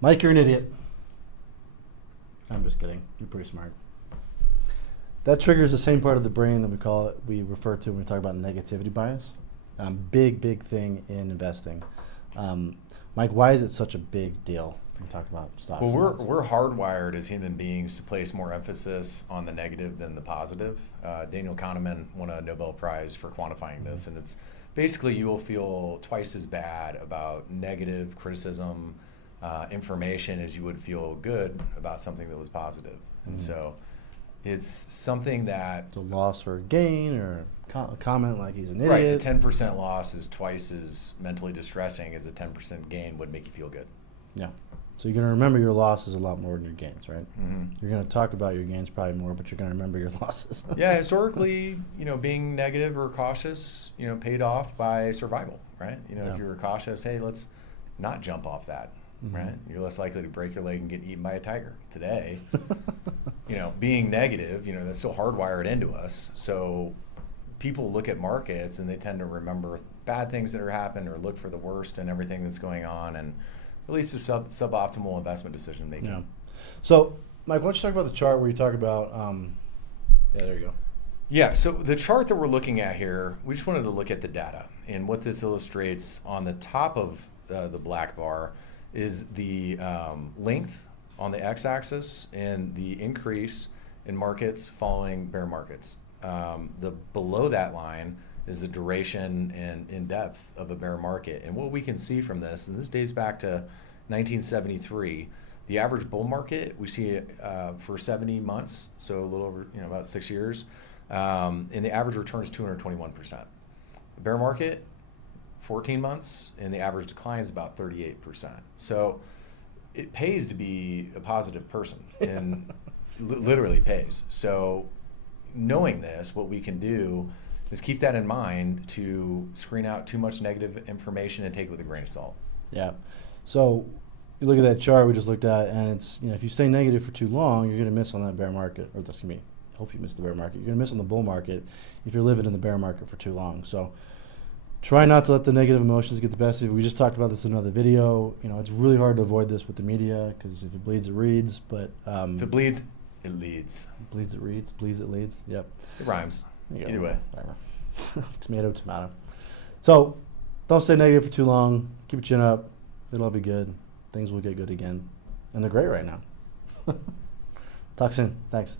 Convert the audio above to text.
Mike, you're an idiot. I'm just kidding. You're pretty smart. That triggers the same part of the brain that we refer to when we talk about negativity bias. Big thing in investing. Mike, why is it such a big deal when we talk about stocks? Well, we're hardwired as human beings to place more emphasis on the negative than the positive. Daniel Kahneman won a Nobel Prize for quantifying this, and it's basically you will feel twice as bad about negative criticism, information as you would feel good about something that was positive. And so it's something that a loss or a gain or a comment like he's an idiot. Right, a 10% loss is twice as mentally distressing as a 10% gain would make you feel good. Yeah. So you're going to remember your losses a lot more than your gains, right? Mm-hmm. You're going to talk about your gains probably more, but you're going to remember your losses. Yeah, historically, being negative or cautious, paid off by survival, right? If you were cautious, hey, let's not jump off that, right? You're less likely to break your leg and get eaten by a tiger. Today, being negative, that's still hardwired into us. So people look at markets and they tend to remember bad things that are happened or look for the worst in everything that's going on, and at least a suboptimal investment decision making. Yeah. So, Mike, why don't you talk about the chart where you talk about, there you go. Yeah, so the chart that we're looking at here, we just wanted to look at the data. And what this illustrates on the top of the black bar is the length on the x-axis and the increase in markets following bear markets. The below that line is the duration and in depth of a bear market. And what we can see from this, and this dates back to 1973, the average bull market we see for 70 months, so a little over about 6 years, and the average return is 221%. The bear market, 14 months, and the average decline is about 38%. So it pays to be a positive person, and literally pays. So knowing this, what we can do is keep that in mind to screen out too much negative information and take it with a grain of salt. Yeah. So you look at that chart we just looked at, and it's, if you stay negative for too long, you're going to miss on that bear market. Or excuse me, I hope you miss the bear market. You're going to miss on the bull market if you're living in the bear market for too long. So try not to let the negative emotions get the best of you. We just talked about this in another video. It's really hard to avoid this with the media because if it bleeds, it reads. But if it bleeds, it leads. Bleeds, it reads. Bleeds, it leads. Yep. It rhymes. Either way. Tomato, tomato. So don't stay negative for too long. Keep your chin up. It'll all be good. Things will get good again. And they're great right now. Talk soon. Thanks.